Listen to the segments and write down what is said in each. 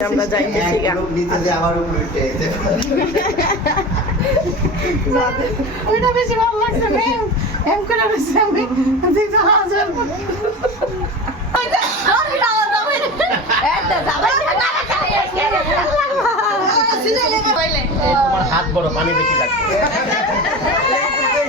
আমরা যাইতেছি ওইটা বেশি ভালো লাগছে না এম করে বেশি আমি দেখতে হাজার তোমার হাত বড় পানি বেশি লাগবে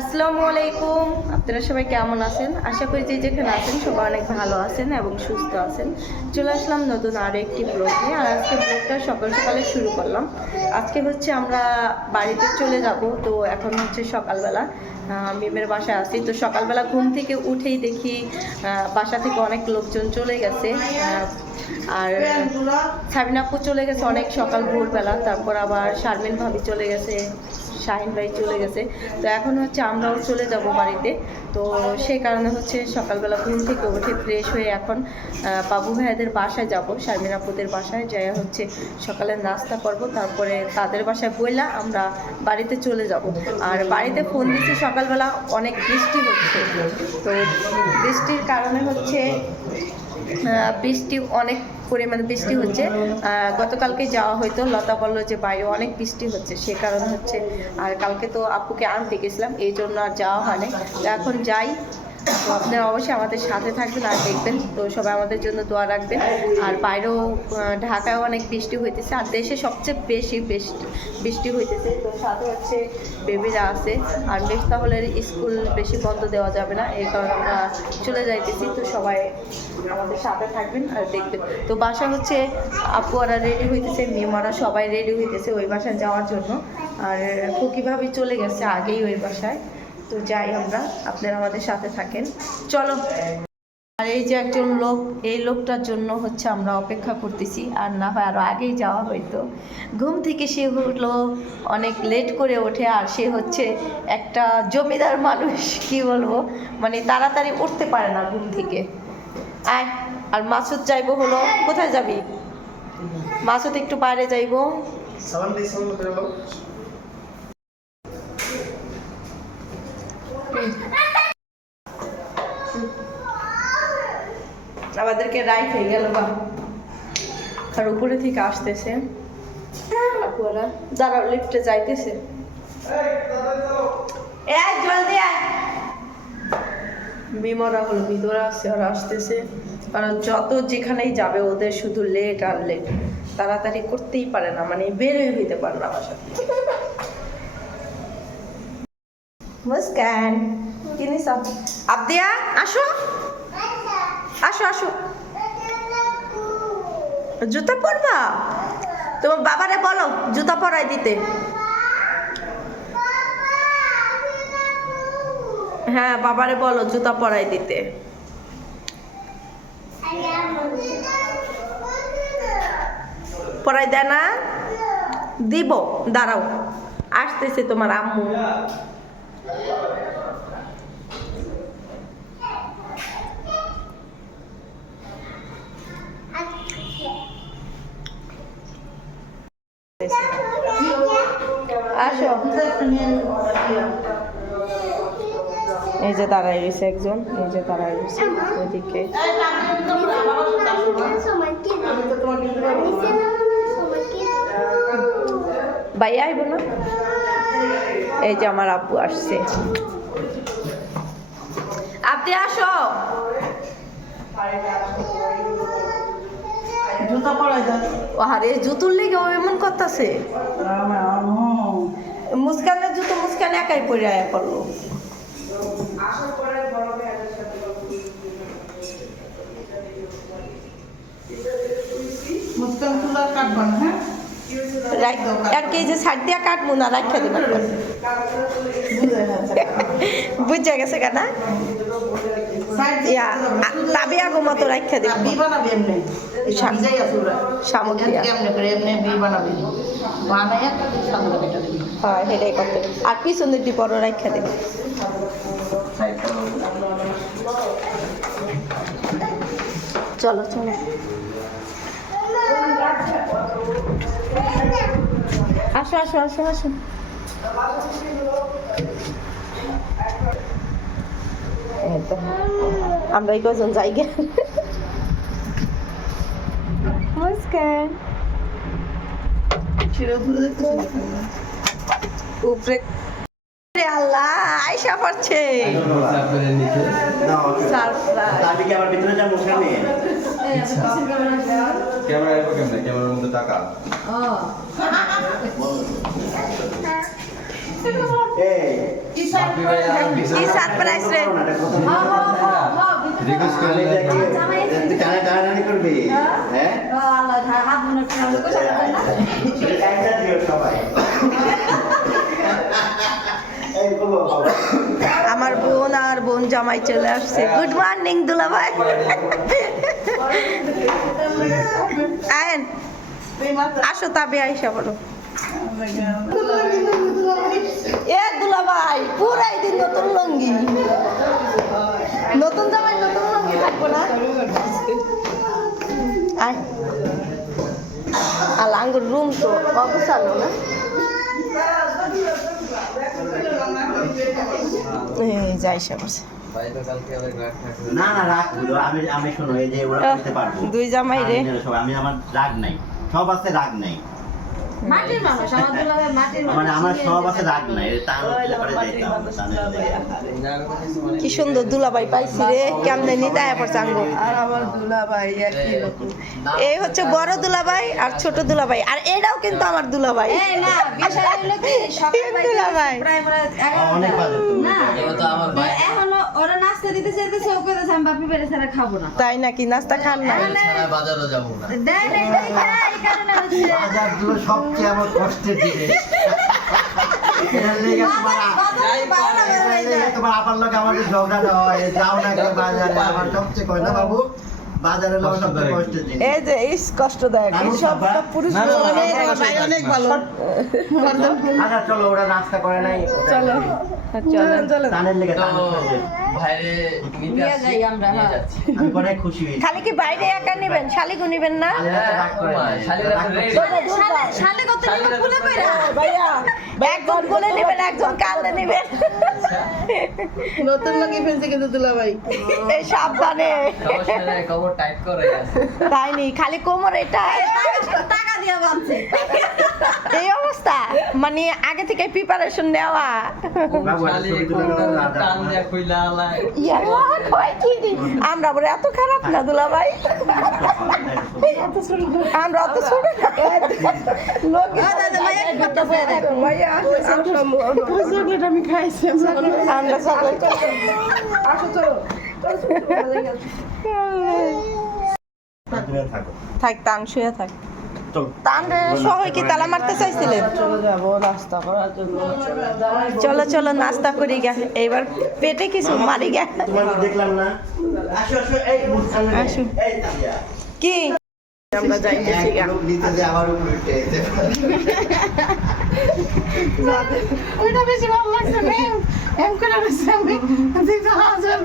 আসসালামু আলাইকুম। আপনারা সবাই কেমন আছেন? আশা করি যে যেখানে আছেন সবাই অনেক ভালো আছেন এবং সুস্থ আছেন। চলে আসলাম নতুন আরও একটি ব্লগ নিয়ে। আর আজকে ব্লগটা সকাল সকালে শুরু করলাম। আজকে হচ্ছে আমরা বাড়িতে চলে যাব। তো এখন হচ্ছে সকালবেলা। মিমের বাসায় আছি। তো সকালবেলা ঘুম থেকে উঠেই দেখি বাসা থেকে অনেক লোকজন চলে গেছে। আর সাবিনাপু চলে গেছে অনেক সকাল ভোরবেলা। তারপর আবার শারমিন ভাবি চলে গেছে। শাহিন ভাই চলে গেছে। তো এখন হচ্ছে আমরাও চলে যাব বাড়িতে। তো সেই কারণে হচ্ছে সকালবেলা ঘুম থেকে উঠে ফ্রেশ হয়ে এখন বাবু ভাইয়াদের বাসায় যাব, শারমিন আপুদের বাসায়। যাই হচ্ছে সকালে নাস্তা করব, তারপরে তাদের বাসায় বইলা আমরা বাড়িতে চলে যাব। আর বাড়িতে ফোন দিচ্ছি সকালবেলা অনেক বৃষ্টি হচ্ছে। তো বৃষ্টির কারণে হচ্ছে বৃষ্টি অনেক পরিমাণে বৃষ্টি হচ্ছে। গতকালকে যাওয়া হয়তো, লতা বলল যে বাইরে অনেক বৃষ্টি হচ্ছে, সে কারণ হচ্ছে। আর কালকে তো আপুকে আনতে গেছিলাম, এই জন্য আর যাওয়া হয়নি। এখন যাই তো আপনারা অবশ্যই আমাদের সাথে থাকবেন আর দেখবেন, তো সবাই আমাদের জন্য দোয়া রাখবেন। আর বাইরেও ঢাকায় অনেক বৃষ্টি হইতেছে আর দেশে সবচেয়ে বেশি বৃষ্টি বৃষ্টি হইতেছে। তো সাথে হচ্ছে বেবিরা আছে। আর মেঘতা তাহলে স্কুল বেশি বন্ধ দেওয়া যাবে না, এই কারণে আমরা চলে যাইতেছি। তো সবাই আমাদের সাথে থাকবেন আর দেখবেন। তো বাসা হচ্ছে আপু ওরা রেডি হইতেছে, মেমারা সবাই রেডি হইতেছে ওই বাসায় যাওয়ার জন্য। আর খুকিভাবে চলে গেছে আগেই ওই বাসায়। তো যাই আমরা, আপনারা আমাদের সাথে থাকেন। চলো। আর এই যে একজন লোক, এই লোকটার জন্য হচ্ছে আমরা অপেক্ষা করতেছি, আর না হয় আরও আগেই যাওয়া হইতো ঘুম থেকে সে হলো অনেক লেট করে ওঠে, আর সে হচ্ছে একটা জমিদার মানুষ, কি বলব? মানে তাড়াতাড়ি উঠতে পারে না ঘুম থেকে। আয়, আর মাসুদ যাইবো হলো, কোথায় যাবি? মাসুদ একটু বাইরে যাইবো সালাম দিই সালাম করে দাও। আমাদেরকে রাইট হয়ে গেল বা। আর উপরে থেকে আসতেছে। আপুরা দাঁড়াও লিফটে যাইতেছে। এই জলদি আয়। বিমরা হলো ভিতরে আসছে আর আসতেছে। কারণ যত যেখানেই যাবে ওদের শুধু লেট আর লেট তাড়াতাড়ি করতেই পারে না মানে বেরোয় হইতে পারে না আমার থেকে। মুস্কান কি নিস আবদিয়া আসো আসো আসো জুতা পরবা তোমার বাবারে বলো জুতা পরাই দিতে হ্যাঁ বাবারে বলো জুতা পরাই দিতে পরাই দেয় না দিব দাঁড়াও আসতেছে তোমার আম্মু আসো এই যে দাঁড়ায় রয়েছে একজন এই যে দাঁড়ায় রয়েছে ওইদিকে। ভাই আইব না এই যে আমার আব্বু আসছে। আপনি আসো। ও আরে জুতুর লেগে ও এমন করতেছে। মুস্কানের জুতো মুস্কান একাই পরে আয়া মুস্কান তুলার না হ্যাঁ? আর কি এই যে সাইড দিয়া কাটবো না রাখা দিবেন বুঝা গেছে কেনা? তাবি আগো মতো রাখা দিব বি বানাবি এমনি। আছে করে এমনি বি বানাবি? বানায় সামনে দিবি। হয় সেটাই করতে। আর পিছনের দি বড় রাখা দিবে চলো চলো। আসো আসো আসো আসো। আমরা এই কজন যাই গে। নমস্কার। উপরে আল্লাহ। আয়সা পড়ছে কি করবি হ্যাঁ আমার বোন আর বোন জামাই চলে আসছে। গুড মর্নিং দুলাভাই। আয়েন আসো তাবে আইসা বলো। এ দুলাভাই পুরাই দিন নতুন লঙ্গি। নতুন জামাই নতুন লঙ্গি থাকব না? আয়। আর আঙ্গুর রুম তো অবসানো না? যাই সে না না রাগ হলো আমি আমি শোনো এই যে ওরা করতে পারব। দুই জামাই রে। আমি আমি আমার রাগ নাই। সব আছে রাগ নাই। মাটির মানুষ আমার দুলাভাই মাটির মানে আমার সব আছে রাগ নাই টান ব্যাপারে যাইতাম কি সুন্দর দুলাভাই পাইছি রে কেমনে নিতে আয়া পড়ছে আঙ্গো আর আমার দুলাভাই একই রকম। এই হচ্ছে বড় দুলাভাই আর ছোট দুলাভাই আর এটাও কিন্তু আমার দুলাভাই। এই না বিষয় হলো কি দুলাভাই। প্রায় প্রায় অনেক বাজে তুমি। না এখনও ওরা নাস্তা দিতে চাইতেছে ও কইতেছে আমি বাপি বেড়ে ছাড়া খাব না। তাই নাকি? নাস্তা খান না। বাজারও যাব না। দেন এটাই কারণে বাজারগুলো সবচেয়ে আমার কষ্টের লেগে তোমার আপার লোক আমাদের দেওয়া হয়। যাও না বাজারে আমার সবচেয়ে কয় না বাবু। বাজারে এই যে এই কষ্টদায়ক। সব সব পুরুষ অনেক ভালো। আচ্ছা চলো ওরা নাস্তা করে নাই। চলো। চলো। টানের লেগে তো টান খাচ্ছে। বাইরে নিতে নিয়ে আসছি, যাই আমরা, নিয়ে হ্যাঁ। হয়েছি। খালি কি বাইরে একা নেবেন? শালিগু নেবেন না? হ্যাঁ, একজন বলে নেবেন একজন কান্দে নেবেন। নতুন লাগি ফেলছে কিন্তু দুলাভাই। এই সাবধানে। খবর টাইট করে আছে তাই নি খালি কোমর এটা টাকা দিয়া বানছে এই অবস্থা মানে আগে থেকে প্রিপারেশন নেওয়া। ইয়া? আমরা বলে এত খারাপ না দুলা ভাই আমরা অত ছোট ভাইয়া, আমি খাইছি আমরা চকলেট তুমি থাকো থাক টান শুয়ে থাক। চলো। চলে যাব নাস্তা চলো চলো নাস্তা করি গে। এবার পেটে কিছু মারি গে। কি? আমরা যাইতেছি ওইটা বেশি ভালো লাগছে এম এম করে রয়েছে আমি দেখতে হাজার।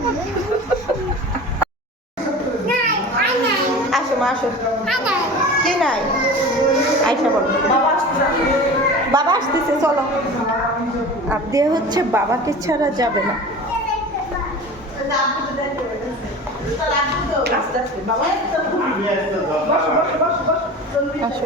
আসো মা আসো। কি নাই? আইসা বলো। বাবা আসতেছে চলো। আপনি হচ্ছে বাবাকে ছাড়া যাবে না। আসো।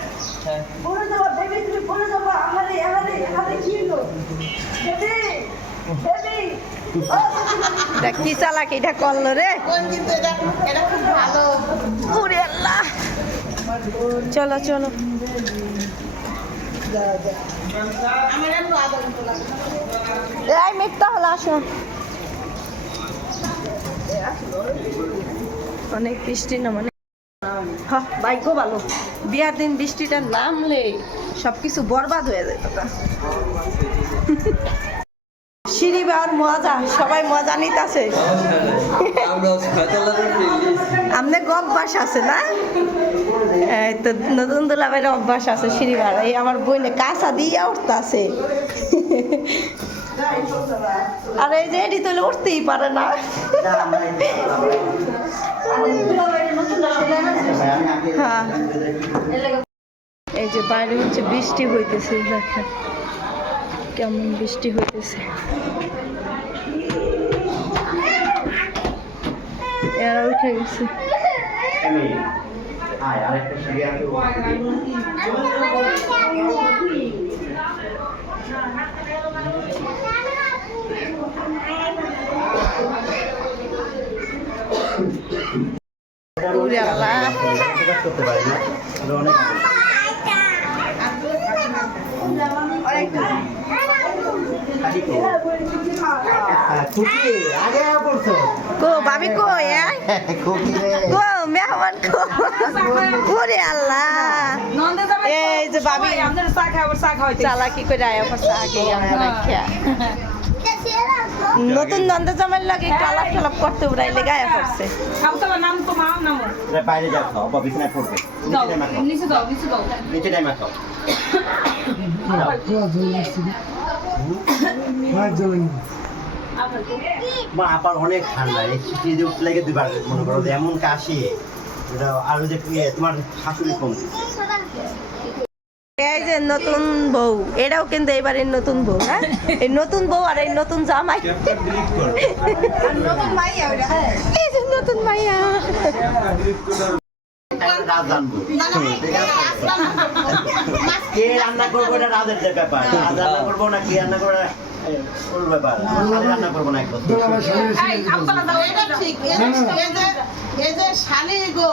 পড়ে যাব বেবি তুমি পড়ে যাব আমারে আমারে আমারে কি হলো? বেবি বেবি দেখ কি চালাকি এটা করল রে? কিন্তু এটা এটা খুব ভালো। ওরে আল্লাহ। চলো চলো। এই মিথ্যা হলো আসো। অনেক বৃষ্টি না মানে ভাগ্য ভালো। বিয়ার দিন বৃষ্টিটা নামলে সবকিছু বরবাদ হয়ে কথা সিঁড়ি বার মজা, সবাই মজা নিতেছে। আপনার অভ্যাস আছে না? এই তো নতুন দুলাবের অভ্যাস আছে সিঁড়ি বার। এই আমার বইনে কাঁচা দিয়ে উঠতে আছে আর এই যে এটি তাহলে উঠতেই পারে না। হ্যাঁ। এই যে বাইরে হচ্ছে বৃষ্টি হইতেছে, দেখেন কেমন বৃষ্টি হইতেছে। এরা উঠে গেছে। করতে পারি অনেক হ্যাঁ, খুকি আগে পড়ছো কো ভাবি কো এ? খুকি রে। কো মেহমান কো। ওরে আল্লাহ। এই যে ভাবি চালাকি করে আয়া পড়ছে আগে আমরা রাখিয়া নতুন নন্দ জামাই লাগে একটু আলাপ টালাপ করতে উড়াইলে গায়ে পড়ছে। এটা বাইরে যাও খাও বা বিছানায় পড়বে। নিচে টাইমে খাও নিচে টাইমে খাও মা আবার অনেক ঠান্ডা। এই শীতে যে দুবার মনে করো এমন কাশি এটা আর যে ইয়ে, তোমার শাশুড়ি কম। এই যে নতুন বউ এটাও কিন্তু এবারের নতুন বউ হ্যাঁ? এই নতুন বউ আর এই নতুন জামাই। এই যে নতুন মাইয়া। কে রান্না করব এটা রাজের যে ব্যাপার। রাজ রান্না করব না কে রান্না করব ওর ব্যাপার। আমি রান্না করব না একবার ঠিক এই যে- এই যে এই যে শালি গো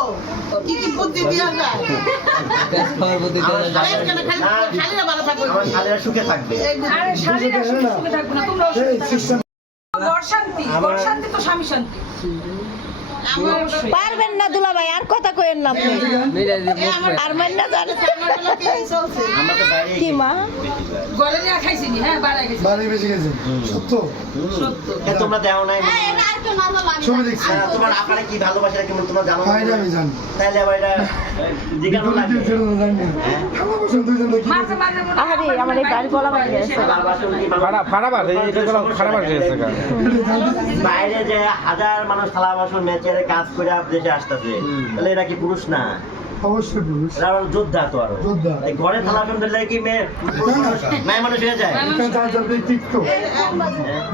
কি কি বুদ্ধি দিয়া যায় আরে এখানে খালি শালিরা ভালো থাকবে? আমার শালীরা সুখে থাকবে। এই বুদ্ধি। আমার পারবেন না দুলা ভাই আর কথা কইেন না আপনি। আর মান না জান কি এই চলছে আমরা তো বাইরে কি মা? বাড়ি বেশি গেছে সত্য? এ, তোমরা দেও নাই। ছবি দেখছি। হ্যাঁ, তোমার আকারে কি ভালোবাসা কেমন তোমরা জানো? না? বাইরে আমি জানি। তাইলে আবার এটা জিজ্ঞাসা আরে আমার এই বাড়ি বাইরে আছে। খারাপ খারাপ এটা খারাপ আছে বাইরে যে হাজার মানুষ থালা বাসন ম্যাচের কাজ করে দেশে আসতেছে। তাহলে এরা কি পুরুষ না? অবশ্যই পুরুষ। যোদ্ধা তো আরও। যোদ্ধা। ঘরে থালা বাসন লাগে কি মেয়ে পুরুষ মানুষ হয়ে যায়? যার ব্যক্তিত্ব।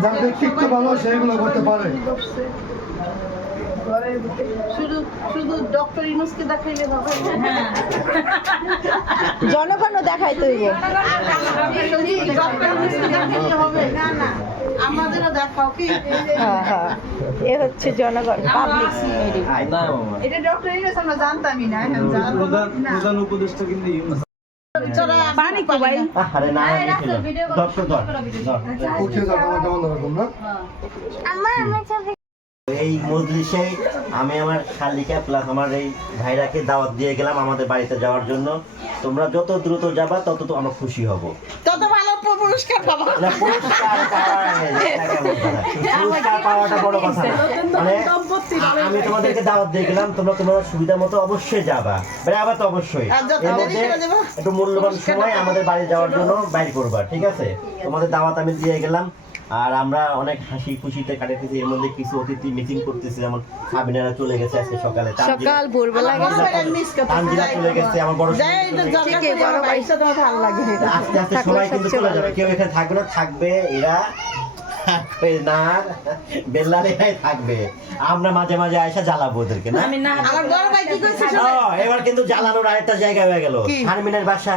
যার ব্যক্তিত্ব ভালো সেগুলো করতে পারে। শুধু শুধু ডক্টর ইনুসকে দেখাইলে হবে। জনগণও দেখাই ডক্টর ইনুসকে দেখাইলে হবে। না না আমাদেরও দেখাও কি? হ্যাঁ হ্যাঁ। এ হচ্ছে জনগণ পাবলিক এটা ডক্টর ইনুস আমরা জানতামই না এখন জানতাম পানি পাই আরে না দর্শক দর উঠে যাবে আমার কেমন রকম না এই মজলিসে আমি আমার শালিকা প্লাস আমার এই ভাইরাকে দাওয়াত দিয়ে গেলাম আমাদের বাড়িতে যাওয়ার জন্য। তোমরা যত দ্রুত যাবা তত তো আমরা খুশি হব। তত ভালো পুরস্কার পাবো। না, পুরস্কার পুরস্কার পাওয়াটা বড় কথা মানে আমি তোমাদেরকে দাওয়াত দিয়ে গেলাম তোমরা তোমার সুবিধা মতো অবশ্যই যাবা। মানে আবার তো অবশ্যই। এর মধ্যে একটু মূল্যবান সময় আমাদের বাড়ি যাওয়ার জন্য বাইর করবা ঠিক আছে? তোমাদের দাওয়াত আমি দিয়ে গেলাম। আর আমরা অনেক হাসি খুশিতে কাটাতেছি এর মধ্যে কিছু অতিথি মিটিং করতেছি যেমন সাবিনারা চলে গেছে আজকে সকালে সকাল ভোরবেলা গেছে। তানজিলা চলে গেছে আমার বড় আস্তে আস্তে সবাই কিন্তু চলে যাবে। কেউ এখানে থাকবে না থাকবে এরা থাকবে না বেল্লারেরাই থাকবে। আমরা মাঝে মাঝে আয়সা জ্বালাবো ওদেরকে না? আমার বড় ভাই কি করছে এবার কিন্তু জ্বালানোর আরেকটা জায়গা হয়ে গেল? শারমিনের বাসা।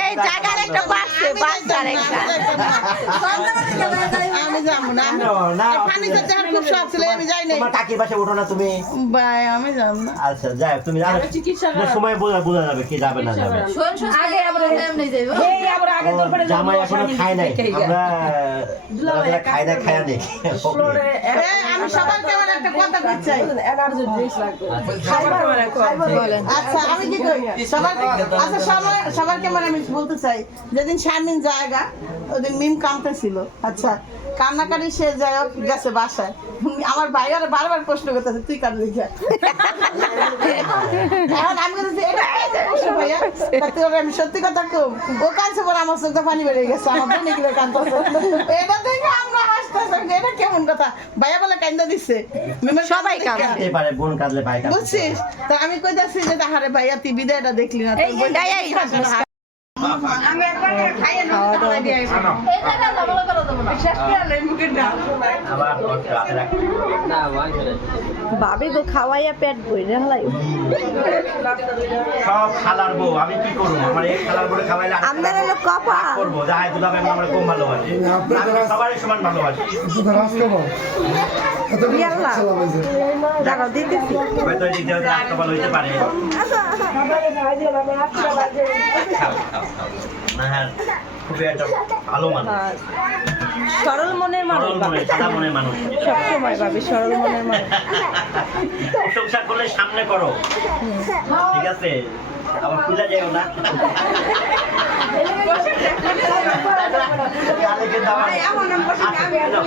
এই জায়গার একটা বাড়ছে বাচ্চার একটা আমি যাব না। না, না, খুব শখ ছিল আমি যাই নাই। তোমার কাকির পাশে ওঠো না তুমি। ভাই আমি যাব না। আচ্ছা যাই হোক, তুমি জানো সময় বোঝা বোঝা যাবে কি যাবে না যাবে। ও, জামাই এখনও খায় নাই। আমরা খায় না খায় নেই আমি সবার কেমন একটা কথা বলতে চাই আচ্ছা আমি কি করি? সবার আচ্ছা সবার সবার কেমন আমি বলতে চাই। যেদিন শারমিন জায়গা ওদিন মিম কামতে ছিল। আচ্ছা কান্নাকাটি সে হোক গেছে বাসায়। আমার ভাইয়ার বারবার প্রশ্ন করতেছে তুই কার লিখে এখন আমি বলতেছি এটা কি প্রশ্ন ভাইয়া তুই আমি সত্যি কথা কম ও কাঁদছে পরে আমার চোখে পানি বেরিয়ে গেছে আমার বোন এগুলো কাঁদতেছে? এটা দেখে আমরা হাসতেছি এটা কেমন কথা? ভাইয়া বলে কান্দা দিচ্ছে সবাই কান্দা দেখে। পারে বোন কাঁদলে ভাই বুঝছিস? তো আমি কইতাছি যে তাহারে ভাইয়া তুই বিদায়টা দেখলি না মাংস নেই বাবে গো খাওয়াইয়া পেট ভরে হালাই। সব খালার বউ আমি কি করব? আমার এই খালার বউ খাওয়াইলে আপনার হলো কপা। করব? যাই দুলা ভাই আমরা কম ভালোবাসি। সবারই সমান ভালোবাসি। এতগুলো ইয়াল্লা। দিতেছি। হ্যাঁ সরল মনের মানুষ মনে সবসময় ভাবে সরল মনের মানুষ। প্রশংসা করলে সামনে করো। ঠিক আছে? আবার খুলে যাও না। তো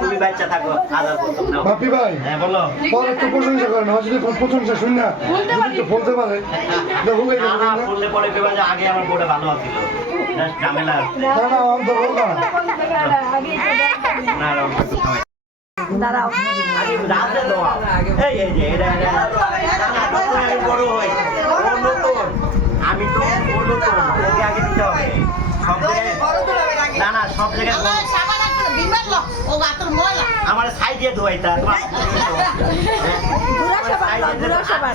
তুমি বাচ্চা থাকো আদর না বাপি ভাই হ্যাঁ বলো। পরে একটু প্রশংসা করেন আমার যদি প্রশংসা শুন না একটু বলতে পারে না না না না। বললে পরে কেবল যে আগে আমার বউটা ভালো ছিল ঝামেলা না না আমি তো বলবা না। হয় না। দাঁড়াও। আগে রাতে দেওয়া এই এই যে এটা এটা। না, না, বড় নতুন আমি তো ও নতুন ওকে আগে দিতে হবে। সব জায়গায় না না সব জায়গায় আমার সাইড দিয়ে দাও, বুড়া সবার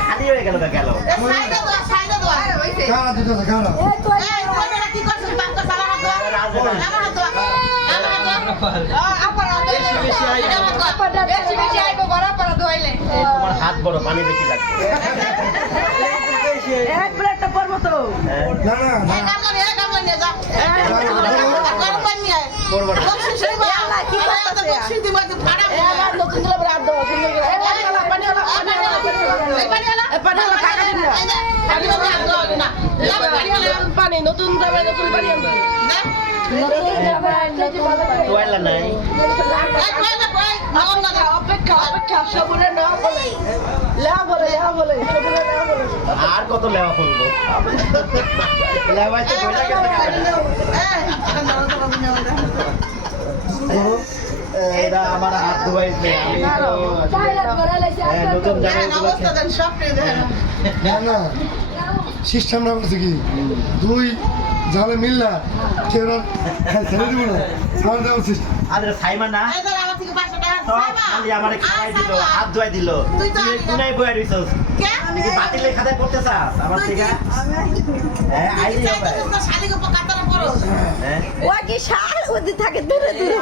খালি হয়ে গেল গেল। তোমার হাত বড় পানি বেশি লাগবে। এক প্লেটটা পড়ব তো। না না গামলা গামলা নিয়ে যা। গরম পানি নিয়ে দিবা। না। পানি নতুন দামে নতুন পানি নাই সবুরে নেওয়া বলে। লেওয়া বলে, লেওয়া বলে, লেওয়া বলে। আর কত লেওয়া করব লেওয়াইতে নেওয়া যা। এটা আমার হাত ধোয়াইছে আমি তো হ্যাঁ, নতুন। না না সিস্টেমটা বলছে কি দুই জালে মিললা কেউ না হ্যাঁ, ছেড়ে দিব না আমার দেওয়ার সিস্টেম আরে সাইমা না সাইমা। খালি আমারে খাওয়াই দিল হাত ধোয়াই দিল। তুই তো না। কুনাই বয়া দিছস কে? কি চাস? আমার থেকে? হ্যাঁ হবে। না কাতারে পরো? হ্যাঁ। ও কি সার ওদের থাকে দূরে দূরে।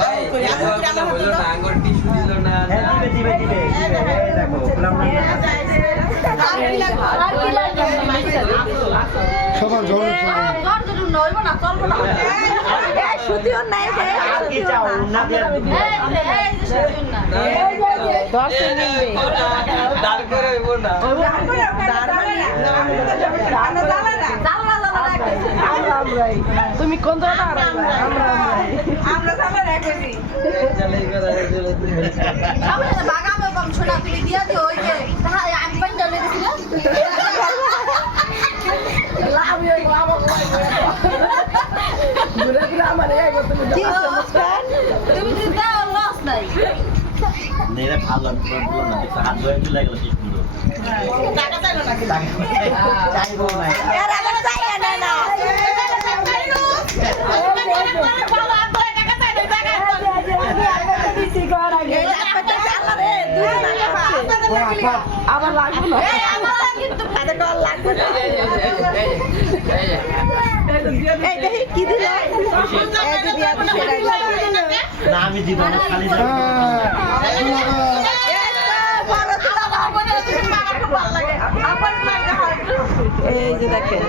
ভাই এটা না আঙ্গুর টিস্যু দিল না হ্যাঁ দিবে দিবে দিবে দিবে। দেখো বললাম না আর কি লাগবে? আর কি লাগবে? সবার জ্বর এই সুতিও নাই যে আর না দিয়ে দশ মিনিট দাঁড় করে হইব না তুমি কোন দলটা আমরা চালাই করে চলে তুমি কি হচ্ছে মুস্কান নেরে ভালো বললাম না দেখো, হাত ধোয়াই চলে গেল কি সুন্দর টাকা চাইলো নাকি? চাইব না এর আগে চাইয়া না আর ধরে খাচ্ছে। আমার লাগবে না কল লাগবে না এই দেখি কি দিল? এই দিদি এত সেরা না আমি দিব না খালি হ্যাঁ, এই যে দেখেন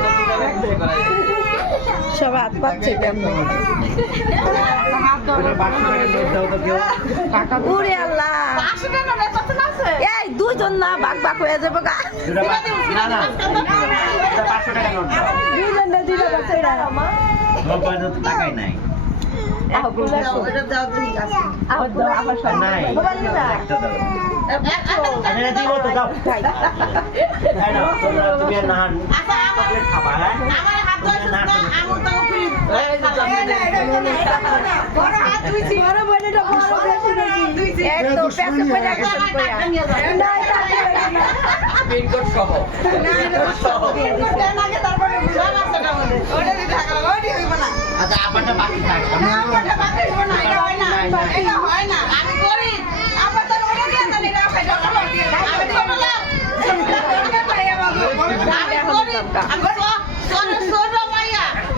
সব হাত পাচ্ছে কেমন। আল্লাহ। এই দুইজন না বাক বাক হয়ে যাব গা। না না দুটা পাঁচশো টাকা নোট দাও। দুইজন না দুইটা বাচ্চা তোমার পয়সা তো টাকাই নাই। হ্যাঁ আচ্ছা আপারটা বাকি থাক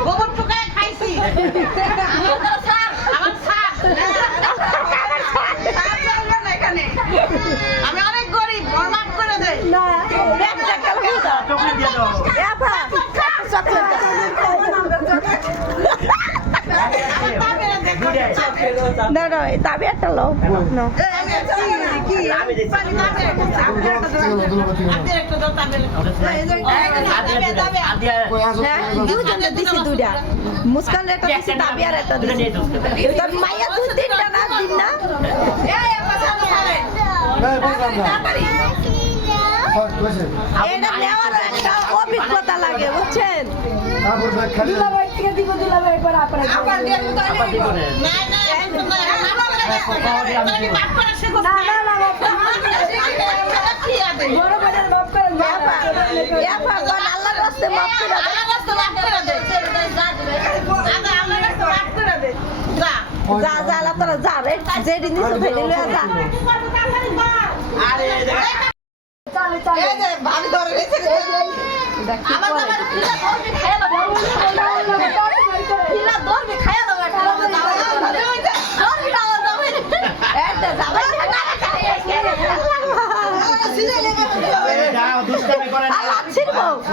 গোবর টুকায় খাইছি আমার সাপ আমি অনেক গরিব মাফ করে দেয় না একটা চকলেট দিয়ে দাও এফা না না তবে একটা না দিছি দুইটা একটা দিছি। তোর মাইয়া দুই তিনটা না দিন না না। থাক। এটা নেওয়ার একটা অভিজ্ঞতা লাগে বুঝছেন তারপর ব্যাগ দিব না। এফা এফা কোন আল্লাহর রাস্তে মাফ করে দে যা যা তোরা যা রে যে দিন দিছে ফেলে লইয়া যা আরে এই দেখো। দেখ কি করে। এটা যাবে এই যাও, দুষ্টামি করে না। আল্লাহ ছিড়বো নিজে যাও। আমি আদো বড় হয়েছি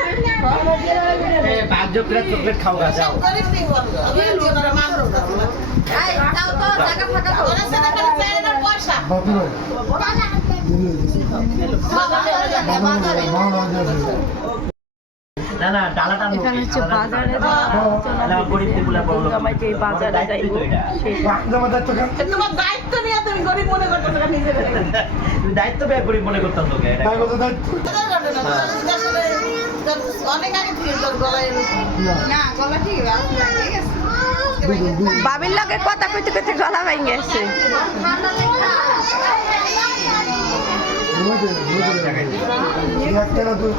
পাঁচ চকলেট খাও গা, যাও। এখানে হচ্ছে বাজারে যে বাজারে দায়িত্ব? তোমার নিয়ে তুমি গরিব মনে করছ নিজের দায়িত্ব ব্যয় করি মনে করতাম তোকে এটা। তাই বলতে দায়িত্ব? অনেক আগে থেকে তোর গলায় না। না গলা ঠিক আছে ঠিক আছে দুজন, দুজন। বাবির লোকের কথা কইতে কইতে গলা ভাই গেছে। একটা না দুই,